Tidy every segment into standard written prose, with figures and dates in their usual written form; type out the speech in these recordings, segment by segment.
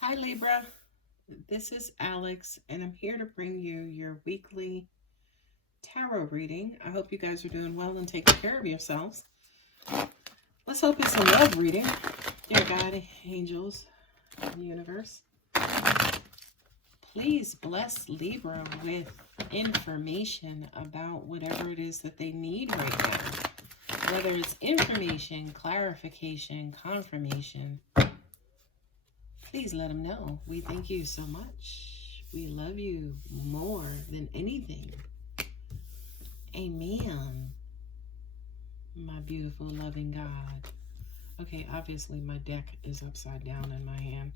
Hi Libra, this is Alex, and I'm here to bring you your weekly tarot reading. I hope you guys are doing well and taking care of yourselves. Let's hope it's a love reading. Dear God, angels, universe, please bless Libra with information about whatever it is that they need right now. Whether it's information, clarification, confirmation, please let them know. We thank you so much. We love you more than anything. Amen. My beautiful, loving God. Okay, obviously my deck is upside down in my hand.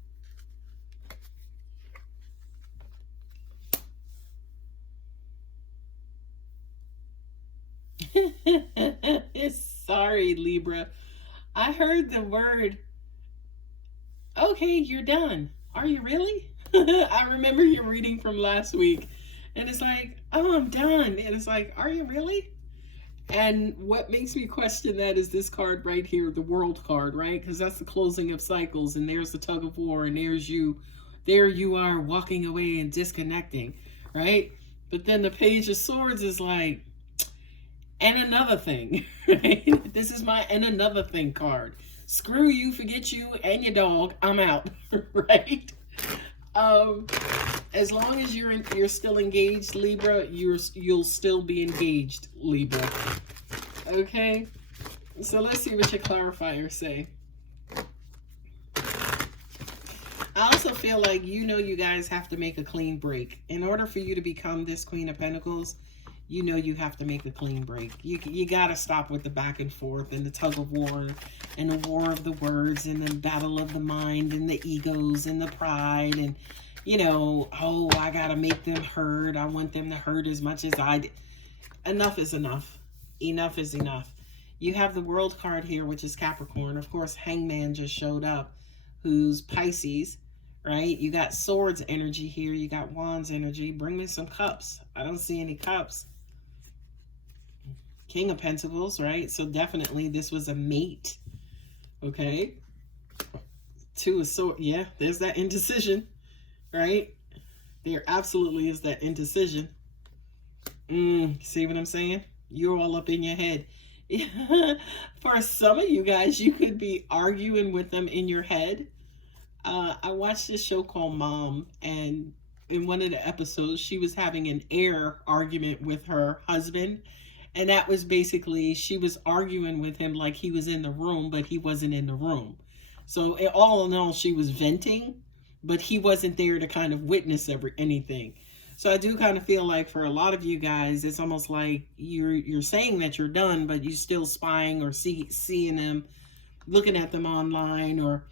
Sorry, Libra. I heard the word, okay, you're done. Are you really? I remember your reading from last week. And it's like, oh, I'm done. And it's like, are you really? And what makes me question that is this card right here, the World card, right? Because that's the closing of cycles, and there's the tug of war, and there's you. There you are walking away and disconnecting, right? But then the Page of Swords is like, and another thing, right? This is my and another thing card. Screw you, forget you, and your dog. I'm out, right? As long as you're still engaged, Libra, you'll still be engaged, Libra. Okay, so let's see what your clarifiers say. I also feel like you guys have to make a clean break in order for you to become this Queen of Pentacles. You have to make a clean break. You got to stop with the back and forth and the tug of war and the war of the words and the battle of the mind and the egos and the pride and, oh, I got to make them heard. I want them to hurt as much as I did. Enough is enough. Enough is enough. You have the World card here, which is Capricorn. Of course, Hangman just showed up, who's Pisces, right? You got Swords energy here. You got Wands energy. Bring me some cups. I don't see any cups. King of Pentacles, right? So definitely this was a mate. Okay. Two of Swords. Yeah, there's that indecision, right? There absolutely is that indecision. See what I'm saying? You're all up in your head. For some of you guys, you could be arguing with them in your head. I watched this show called Mom, and in one of the episodes, she was having an air argument with her husband. And that was basically, she was arguing with him like he was in the room, but he wasn't in the room. So all in all, she was venting, but he wasn't there to kind of witness anything. So I do kind of feel like for a lot of you guys, it's almost like you're saying that you're done, but you're still spying or seeing them, looking at them online or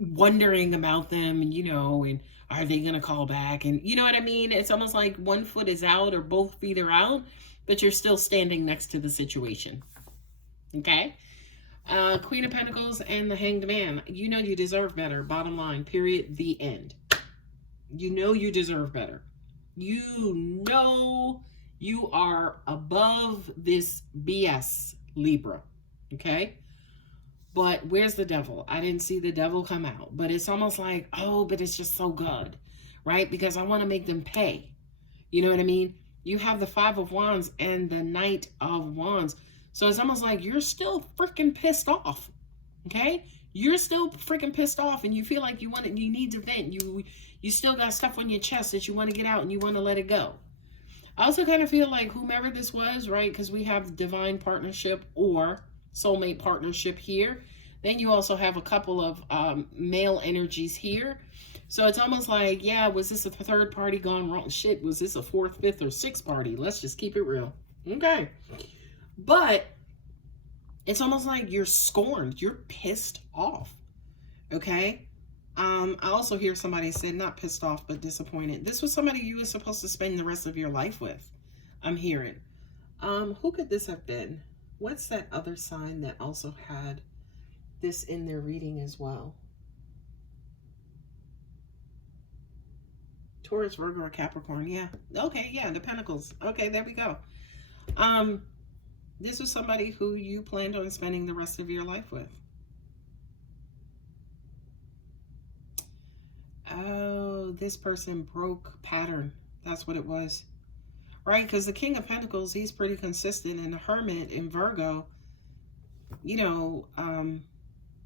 wondering about them, and are they going to call back? And you know what I mean? It's almost like one foot is out or both feet are out, but you're still standing next to the situation. Okay? Queen of Pentacles and the Hanged Man. You deserve better. Bottom line, period, the end. You deserve better. You are above this BS, Libra. Okay? But where's the devil? I didn't see the devil come out. But it's almost like, oh, but it's just so good, right? Because I want to make them pay. You know what I mean? You have the Five of Wands and the Knight of Wands. So it's almost like you're still freaking pissed off. Okay? You're still freaking pissed off and you feel like you need to vent. You still got stuff on your chest that you want to get out and you want to let it go. I also kind of feel like whomever this was, right? Because we have divine partnership or soulmate partnership here. Then you also have a couple of male energies here. So it's almost like, yeah, was this a third party gone wrong? Shit, was this a fourth, fifth, or sixth party? Let's just keep it real. Okay. But it's almost like you're scorned. You're pissed off. Okay. I also hear somebody say not pissed off, but disappointed. This was somebody you were supposed to spend the rest of your life with. I'm hearing. Who could this have been? What's that other sign that also had this in their reading as well? Taurus, Virgo, or Capricorn. Yeah. Okay, yeah, the Pentacles. Okay, there we go. This was somebody who you planned on spending the rest of your life with. this person broke pattern. That's what it was. Right? Because the King of Pentacles, he's pretty consistent. And the Hermit in Virgo, you know,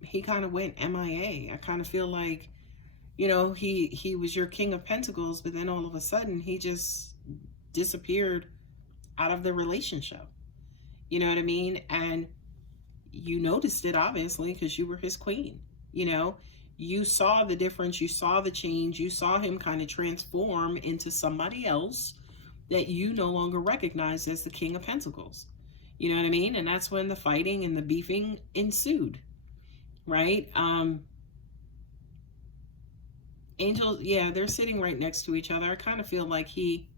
he kind of went MIA. I kind of feel like, you know, he was your King of Pentacles, but then all of a sudden he just disappeared out of the relationship. You know what I mean? And you noticed it, obviously, because you were his queen. You know, you saw the difference. You saw the change. You saw him kind of transform into somebody else that you no longer recognize as the King of Pentacles. You know what I mean? And that's when the fighting and the beefing ensued. Right? Angels, yeah, they're sitting right next to each other. I kind of feel like he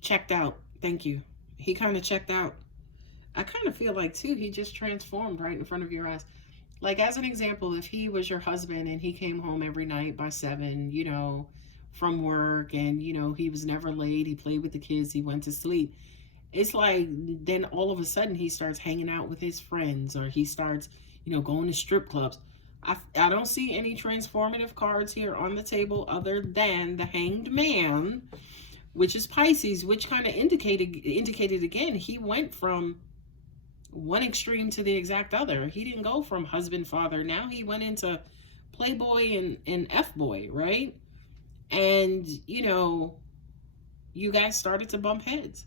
checked out. Thank you. He kind of checked out. I kind of feel like, too, he just transformed right in front of your eyes. Like, as an example, if he was your husband and he came home every night by 7, you know, from work, and, you know, he was never late, he played with the kids, he went to sleep. It's like, then all of a sudden he starts hanging out with his friends, or he starts, you know, going to strip clubs. I don't see any transformative cards here on the table other than the Hanged Man, which is Pisces, which kind of indicated again, he went from one extreme to the exact other. He didn't go from husband, father. Now he went into playboy and F-boy, right? And, you know, you guys started to bump heads.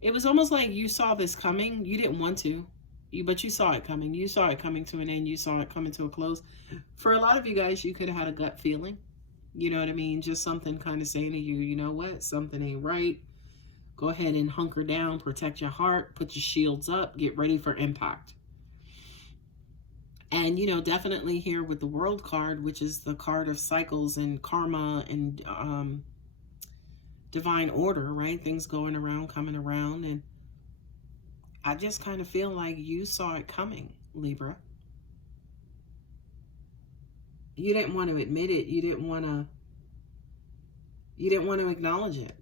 It was almost like you saw this coming. You didn't want to, but you saw it coming. You saw it coming to an end. You saw it coming to a close. For a lot of you guys, you could have had a gut feeling. You know what I mean? Just something kind of saying to you, you know what? Something ain't right. Go ahead and hunker down, protect your heart, put your shields up, get ready for impact. And, you know, definitely here with the World card, which is the card of cycles and karma and divine order, right? Things going around, coming around. And I just kind of feel like you saw it coming, Libra. You didn't want to admit it. You didn't want to acknowledge it.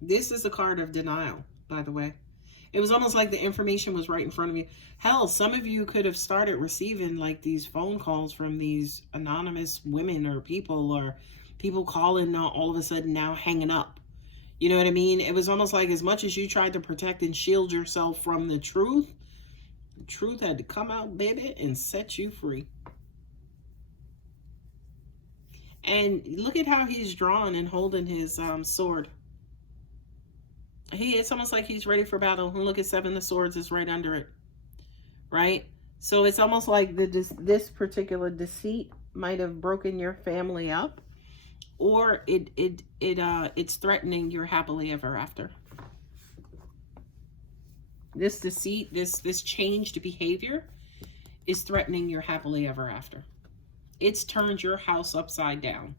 This is a card of denial, by the way. It was almost like the information was right in front of you. Hell, some of you could have started receiving like these phone calls from these anonymous women or people calling now all of a sudden now hanging up. You know what I mean? It was almost like as much as you tried to protect and shield yourself from the truth had to come out, baby, and set you free. And look at how he's drawn and holding his sword. It's almost like he's ready for battle. And look at 7 of Swords is right under it. Right? So it's almost like this particular deceit might have broken your family up, or it's threatening your happily ever after. This deceit, this changed behavior is threatening your happily ever after. It's turned your house upside down.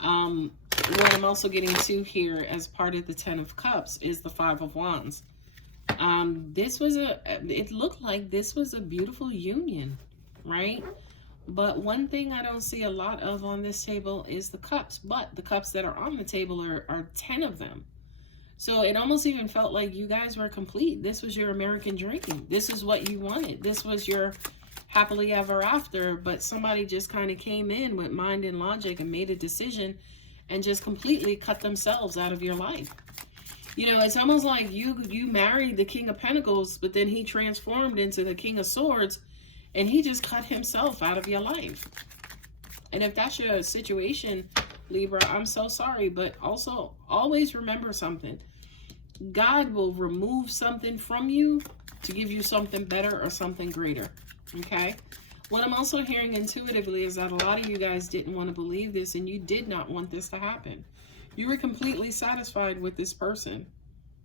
What I'm also getting to here as part of the 10 of Cups is the 5 of Wands. It looked like this was a beautiful union, right? But one thing I don't see a lot of on this table is the cups. But the cups that are on the table are 10 of them. So it almost even felt like you guys were complete. This was your American dream. This is what you wanted. This was your happily ever after. But somebody just kind of came in with mind and logic and made a decision and just completely cut themselves out of your life. You know, it's almost like you married the King of Pentacles, but then he transformed into the King of Swords, and he just cut himself out of your life. And if that's your situation, Libra, I'm so sorry, but also always remember something. God will remove something from you to give you something better or something greater, okay? What I'm also hearing intuitively is that a lot of you guys didn't want to believe this, and you did not want this to happen. You were completely satisfied with this person.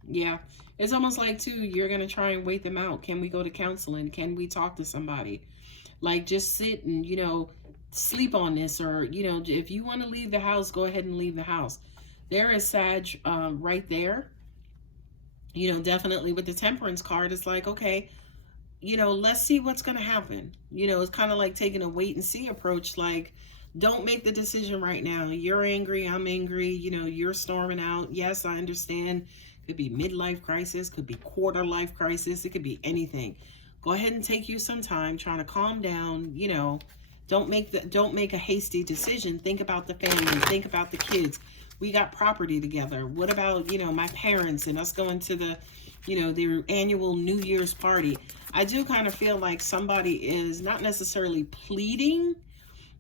Yeah. It's almost like, too, you're going to try and wait them out. Can we go to counseling? Can we talk to somebody? Like, just sit and, you know, sleep on this. Or, you know, if you want to leave the house, go ahead and leave the house. There is Sag right there. You know, definitely with the Temperance card, it's like, okay, you know, let's see what's going to happen. You know, it's kind of like taking a wait and see approach. Like, don't make the decision right now. You're angry. I'm angry. You know, you're storming out. Yes, I understand. Could be midlife crisis. Could be quarter life crisis. It could be anything. Go ahead and take you some time trying to calm down. You know, don't make a hasty decision. Think about the family. Think about the kids. We got property together. What about, you know, my parents and us going to the, you know, their annual New Year's party? I do kind of feel like somebody is not necessarily pleading,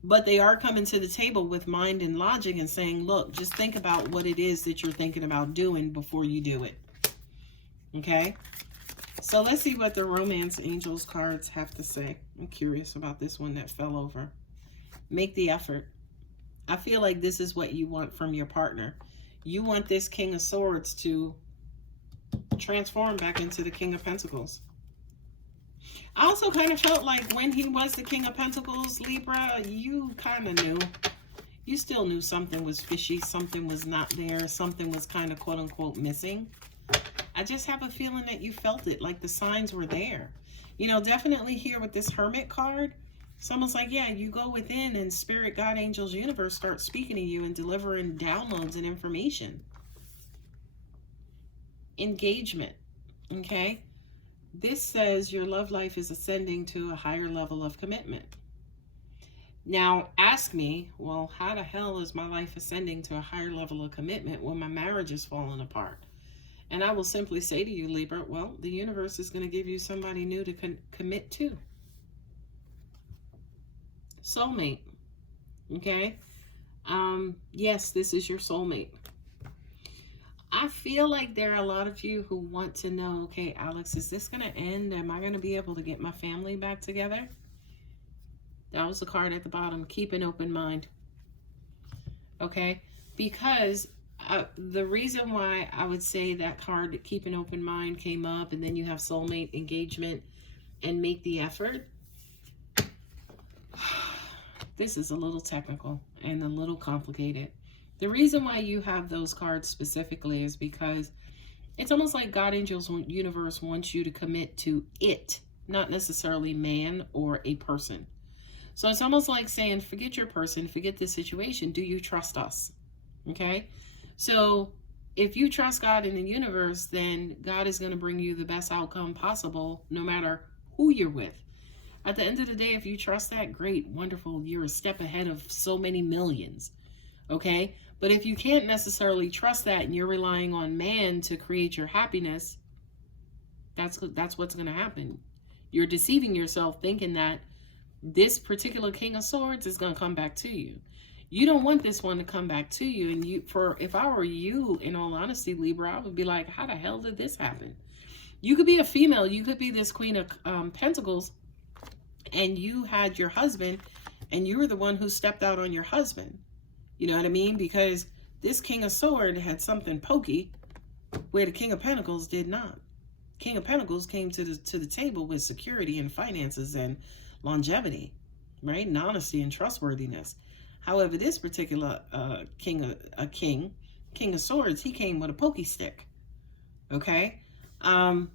but they are coming to the table with mind and logic and saying, look, just think about what it is that you're thinking about doing before you do it. Okay? So let's see what the romance angels cards have to say. I'm curious about this one that fell over. Make the effort. I feel like this is what you want from your partner. You want this King of Swords to transform back into the King of Pentacles. I also kind of felt like when he was the King of Pentacles, Libra, you kind of knew. You still knew something was fishy, something was not there, something was kind of quote-unquote missing. I just have a feeling that you felt it, like the signs were there. You know, definitely here with this Hermit card, it's almost like, yeah, you go within and Spirit, God, Angels, Universe start speaking to you and delivering downloads and information. Engagement, okay? This says your love life is ascending to a higher level of commitment. Now, ask me, well, how the hell is my life ascending to a higher level of commitment when my marriage is falling apart? And I will simply say to you, Libra, well, the universe is going to give you somebody new to commit to. Soulmate, okay? Yes, this is your soulmate. I feel like there are a lot of you who want to know, okay, Alex, is this going to end? Am I going to be able to get my family back together? That was the card at the bottom. Keep an open mind. Okay? Because the reason why I would say that card, keep an open mind, came up, and then you have soulmate, engagement, and make the effort. This is a little technical and a little complicated. The reason why you have those cards specifically is because it's almost like God, Angels, Universe wants you to commit to it, not necessarily man or a person. So it's almost like saying, forget your person, forget this situation. Do you trust us? Okay? So if you trust God in the universe, then God is going to bring you the best outcome possible, no matter who you're with. At the end of the day, if you trust that, great, wonderful. You're a step ahead of so many millions. Okay? But if you can't necessarily trust that and you're relying on man to create your happiness, that's what's going to happen. You're deceiving yourself thinking that this particular King of Swords is going to come back to you. You don't want this one to come back to you. And if I were you, in all honesty, Libra, I would be like, how the hell did this happen? You could be a female. You could be this Queen of Pentacles, and you had your husband, and you were the one who stepped out on your husband. You know what I mean? Because this King of Swords had something pokey where the King of Pentacles did not. King of Pentacles came to the table with security and finances and longevity, right? And honesty and trustworthiness. However, this particular King of Swords, he came with a pokey stick. Okay? And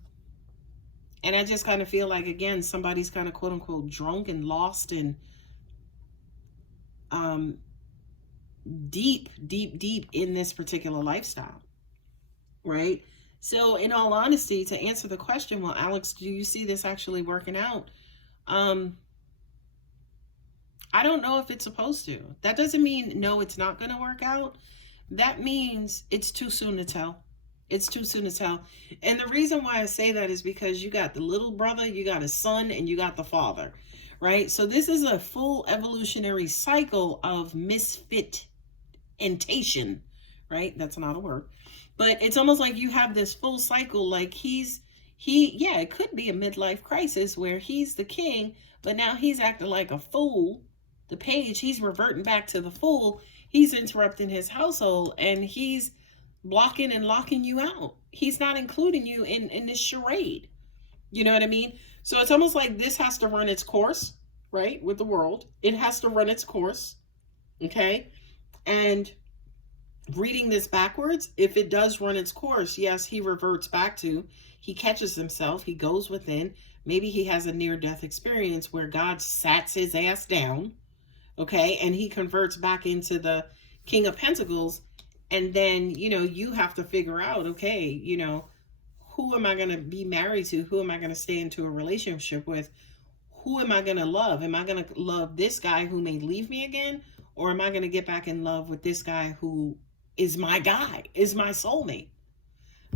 I just kind of feel like, again, somebody's kind of quote unquote drunk and lost and deep in this particular lifestyle, right? So in all honesty, to answer the question, well, Alex, do you see this actually working out? I don't know if it's supposed to. That doesn't mean no, it's not going to work out. That means it's too soon to tell. It's too soon to tell. And the reason why I say that is because you got the little brother, you got a son, and you got the father, right? So this is a full evolutionary cycle of misfitmentation, right? That's not a word. But it's almost like you have this full cycle, like yeah, it could be a midlife crisis where he's the king, but now he's acting like a fool. The page, he's reverting back to the fool. He's interrupting his household, and he's blocking and locking you out. He's not including you in this charade. You know what I mean? So it's almost like this has to run its course, right? With the world. It has to run its course. Okay? And reading this backwards, if it does run its course, yes, he reverts back to, he catches himself, he goes within. Maybe he has a near-death experience where God sats his ass down, okay? And he converts back into the King of Pentacles. And then, you know, you have to figure out, okay, you know, Who am I going to be married to? Who am I going to stay into a relationship with? Who am I going to love? Am I going to love this guy who may leave me again? Or am I going to get back in love with this guy who is my guy, is my soulmate?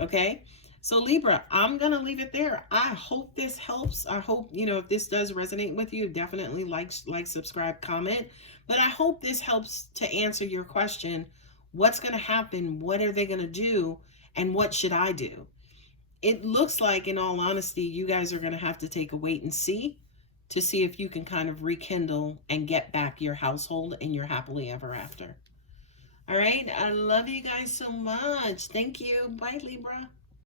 Okay? So Libra, I'm going to leave it there. I hope this helps. I hope, you know, if this does resonate with you, definitely like, subscribe, comment. But I hope this helps to answer your question. What's going to happen? What are they going to do? And what should I do? It looks like, in all honesty, you guys are going to have to take a wait and see to see if you can kind of rekindle and get back your household and your happily ever after. All right. I love you guys so much. Thank you. Bye, Libra.